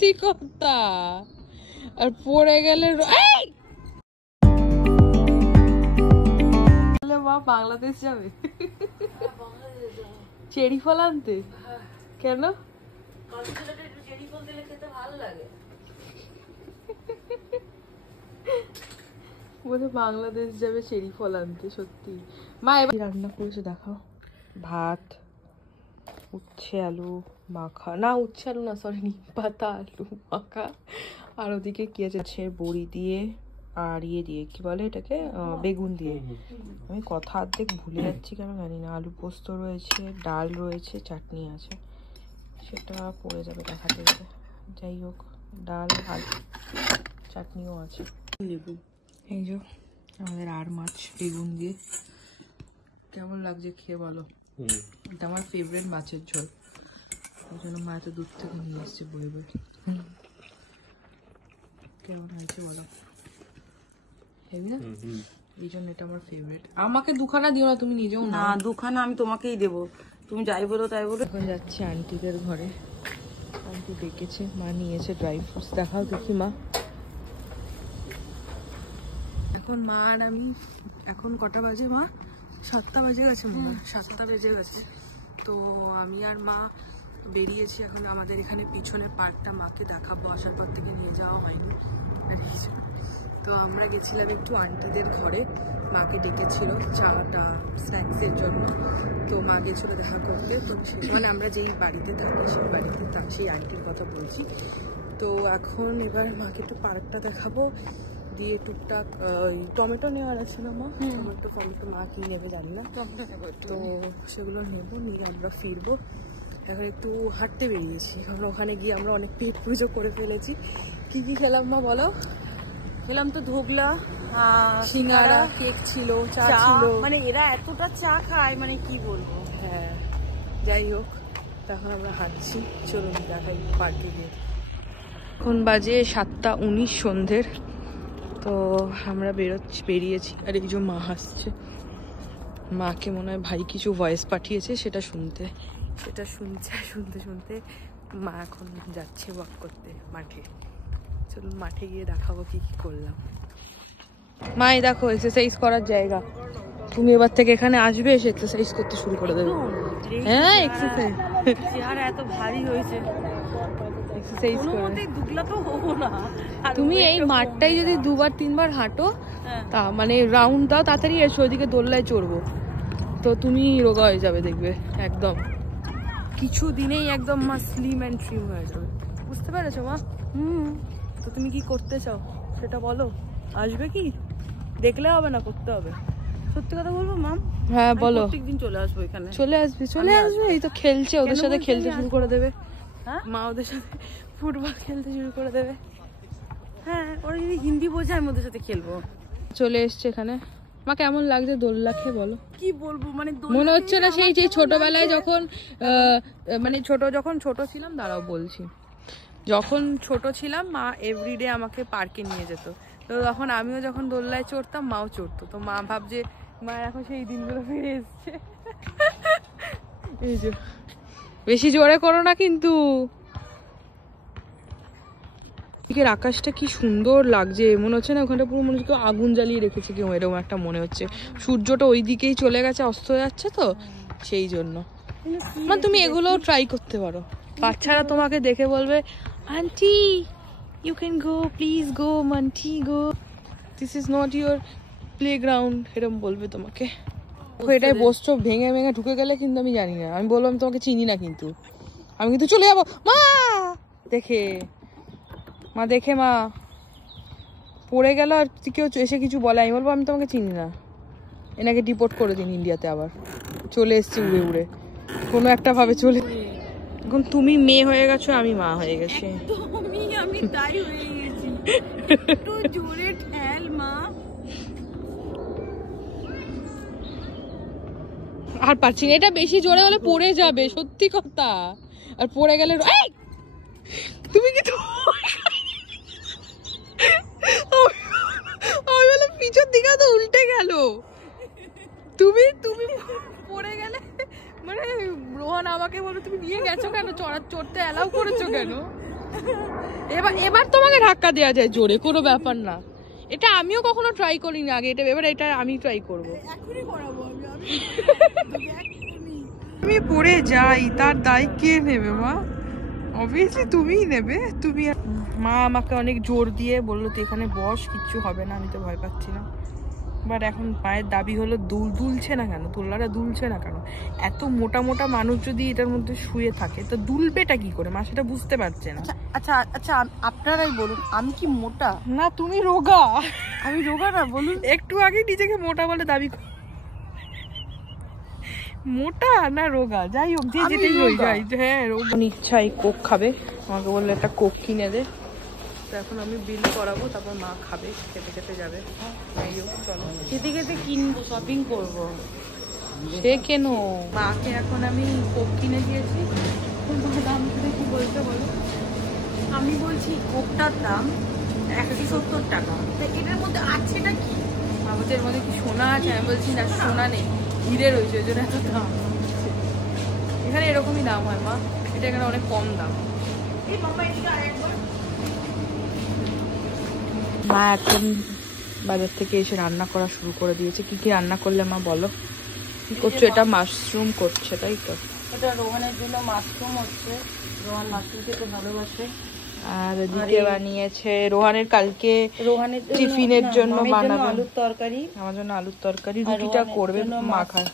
সত্যি কথা। আর পড়ে গেলে মা বাংলাদেশ যাবে চেরি ফল আনতে। কেন? বলে বাংলাদেশ যাবে চেরি ফল আনতে। সত্যি মা এবার রান্না করেছে দেখাও। ভাত, উচ্ছে আলু মাখা, না উচ্ছে আলু না সরি নিম পাতা আলু মাখা, আর ওদিকে কি আছে বড়ি দিয়ে আর ইয়ে দিয়ে কি বলে এটাকে বেগুন দিয়ে। আমি কথা অর্ধেক ভুলে যাচ্ছি কেন জানি না। আলু পোস্ত রয়েছে, ডাল রয়েছে, চাটনি আছে, সেটা পড়ে যাবে দেখাতে গেলে। যাই হোক ডাল আলু চাটনিও আছে, লেবু। এই যে আমাদের আর মাছ বেগুন দিয়ে। কেমন লাগছে খেয়ে বলো? এটা আমার ফেভারিট মাছের ঝোল, ওই জন্য মা এত দূর থেকে নিয়ে এসছে বই বই। কেমন হয়েছে বলো? হেবি না? এই জন্য এটা আমার ফেভারিট। আমাকে দুখানা দিও না, তুমি নিজেও না। দুখানা আমি তোমাকেই দেবো, তুমি যাই বলো তাই বলো। এখন যাচ্ছি আন্টিদের ঘরে, আন্টি ডেকেছে, মা নিয়েছে ড্রাই ফ্রুটস। দেখাও দেখি মা। এখন মা আর আমি, এখন কটা বাজে মা? 7টা বেজে গেছে মনে হয়, 7টা বেজে গেছে। তো আমি আর মা বেরিয়েছি এখন আমাদের এখানে পিছনে পার্কটা, মাকে দেখাবো, আসার পর থেকে নিয়ে যাওয়া হয়নি। তো আমরা গেছিলাম একটু আন্টিদের ঘরে, মাকে ডেকেছিল চাটা স্ন্যাক্সের জন্য। তো মা গেছিলো দেখা করতে। তো সেখানে আমরা যেই বাড়িতে থাকি সেই বাড়িতে সেই আন্টির কথা বলছি। তো এখন এবার মাকে একটু পার্কটা দেখাবো, দিয়ে টুকটাক টমেটো নেওয়ার আছে না মা, টমেটো মা কি নেবে জানি না, তো সেগুলো নেবো, নিয়ে আমরা ফিরবো। এখন একটু হাঁটতে বেরিয়েছি, কারণ ওখানে গিয়ে আমরা অনেক পেট পুজো করে ফেলেছি। কি কি খেলাম মা বলো? খেলাম তো ধোগলা, সিঙ্গারা, কেক ছিল, চা ছিল। মানে এরা এতটা চা খায় মানে কি বলবো। হ্যাঁ যাই হোক, তখন আমরা হাঁটছি, চলুন দেখাই পার্কে গিয়ে। এখন বাজে 7:19 সন্ধ্যের। তো আমরা বেরিয়েছি, আর এই যে মা হাসছে। মাকে মনে হয় ভাই কিছু ভয়েস পাঠিয়েছে, সেটা শুনতে শুনতে মা এখন যাচ্ছে ওয়াক করতে মাঠে। চলুন মাঠে গিয়ে দেখাবো কি কি করলাম। মাই দেখো এক্সারসাইজ করার জায়গা, তুমি এবার থেকে এখানে আসবে, এসে এক্সারসাইজ করতে শুরু করে দেবে। হ্যাঁ এক্সারসাইজ, চেহারা এত ভারী হয়েছে, এক্সারসাইজ করে দুগলা তো হবো না। তুমি এই মাঠটাই যদি 2-3 বার হাঁটো, তা মানে রাউন্ড দাও, তাড়াতাড়ি এসো, ওইদিকে দোলনায় চড়বো, তো তুমি রোগা হয়ে যাবে দেখবে একদম। কিছু দিনেই একদম মা স্লিম অ্যান্ড ট্রিম হয়ে যাবে, বুঝতে পেরেছো মা? তো তুমি কি করতে চাও সেটা বলো, আসবে কি? দেখলে হবে না, করতে হবে। সত্যি কথা বলবো মাম? হ্যাঁ বলো। প্রত্যেকদিন চলে আসবো এখানে। চলে আসবে, এই তো খেলছে, ওদের সাথে খেলতে শুরু করে দেবে। মা ওদের সাথে ফুটবল খেলতে শুরু করে দেবে। হ্যাঁ, ওরা যদি হিন্দি বোঝে আমি ওদের সাথে খেলবো। চলে এসছে এখানে। মা কেমন লাগছে দোলনা খেয়ে বলো? কি বলবো, মানে মনে হচ্ছে না সেই যে ছোটবেলায় যখন মানে যখন ছোট ছিলাম, দাঁড়াও বলছি, যখন ছোট ছিলাম মা এভরিডে আমাকে পার্কে নিয়ে যেত, তো তখন আমিও যখন দোলনায় চড়তাম মাও চড়তো, তো মা ভাবছে মা এখন সেই দিনগুলো ফিরে এসছে। এই যে বেশি জোরে করো না কিন্তু। এদিকের আকাশটা কি সুন্দর লাগছে, মনে হচ্ছে না ওখানটা পুরো মনে হচ্ছে আগুন জ্বালিয়ে রেখেছে কেউ, এরকম একটা মনে হচ্ছে। সূর্যটা ওই দিকেই চলে গেছে, অস্ত যাচ্ছে, তো সেই জন্য। মানে তুমি এগুলোও ট্রাই করতে পারো, বাচ্চারা তোমাকে দেখে বলবে aunty you can go, please go মান্টি go, this is not your playground, এরকম বলবে তোমাকে। এটাই বসছো, ভেঙে ভেঙে ঢুকে গেলে কিন্তু আমি জানি না, আমি বলবো আমি তোমাকে চিনি না, কিন্তু আমি কিন্তু চলে যাবো। মা দেখে মা পড়ে গেল, আর কেউ এসে কিছু বলে, আমি বলবো আমি তোমাকে চিনি না, এনাকে ডিপোর্ট করে দিন ইন্ডিয়াতে। আবার চলে এসছি উড়ে উড়ে, কোনো একটা ভাবে চলে। এখন তুমি মেয়ে হয়ে গেছো, আমি মা হয়ে গেছি। আমি তাই হয়ে গেছি, একটু জোরে ঠেল মা। আর পারছি না, এটা বেশি জোরে হলে পড়ে যাবে, সত্যি কথা। আর পড়ে গেলে তুমি কি পিছন দিকে তো উল্টে গেল, তুমি পড়ে গেলে মানে রোহন আমাকে বলবে তুমি নিয়ে গেছো কেন, চড়তে অ্যালাউ করেছো কেন? এবার তোমাকে ধাক্কা দেওয়া যায় জোরে, কোনো ব্যাপার না। এটা আমিও কখনো ট্রাই করিনি আগে, এটা আমি ট্রাই করবো। এখনই করাবো আমি পড়ে যাই, তার দায় কে নেবে মা? অবভিয়াসলি তুমিই নেবে। তুমি মা আমাকে অনেক জোর দিয়ে বললো তুই এখানে বস, কিচ্ছু হবে না। আমি তো ভয় পাচ্ছি না। বাট এখন মায়ের দাবি হলো দুলছে না কেন, তোলারা দুলছে না কেন? এত মোটা মোটা মানুষ যদি এটার মধ্যে শুয়ে থাকে তো দুলবেটা কি করে? মা সেটা বুঝতে পারছে না। আচ্ছা আচ্ছা, আপনারাই বলুন, আমি কি মোটা? না তুমি রোগা। আমি রোগা না, বলুন। একটু আগে নিজেকে মোটা বলে দাবি মোটা না রোগা, যাই হোক যে যেটাই হয়ে যায়। হ্যাঁ রোগা। ইচ্ছাই কোক খাবে, আমাকে বললো একটা কোক কিনে দে। তো এখন আমি বিল করাবো, তারপর মা খাবে, খেতে খেতে যাবে। যাই হোক চলো, খেতে খেতে কিনবো, শপিং করবো। সে কেন? মাকে এখন আমি কোক কিনে দিয়েছি। দাম শুনে কি বলতে বলো? আমি বলছি কোকটার দাম 170 টাকা। তা এটার মধ্যে আছেটা কি? আমাদের এর মধ্যে কি সোনা আছে? আমি বলছি না, সোনা নেই, হিরে রয়েছে, ওই জন্য এত দাম। এখানে এরকমই দাম হয় মা, এটা এখানে অনেক কম দাম। মা এখন বাজার থেকে এসে রান্না করা শুরু করে দিয়েছে। কি কি রান্না করলে মা বলো? কি করছো? এটা মাশরুম করছে তাই তো? এটা রোহানের জন্য মাশরুম হচ্ছে, রোহান মাশরুম খেতে ভালোবাসে। আর এদিকে বানিয়েছে রোহানের কালকে রোহানের টিফিনের জন্য বানাবে আলুর তরকারি, আমার জন্য আলুর তরকারি, রুটিটা করবে মা খায়।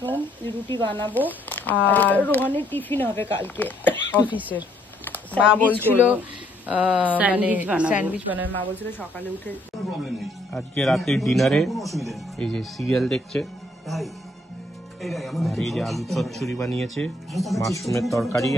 রুটি বানাবো, আর রোহানের টিফিন হবে কালকে অফিসের। মা বলছিল মানে স্যান্ডউইচ বানাবে। মা বলছিল সকালে উঠে আজকে রাতের ডিনারে এই যে সিরিয়াল দেখছে, আর এই যে আলু চচ্চড়ি বানিয়েছে, মাশরুমের তরকারি।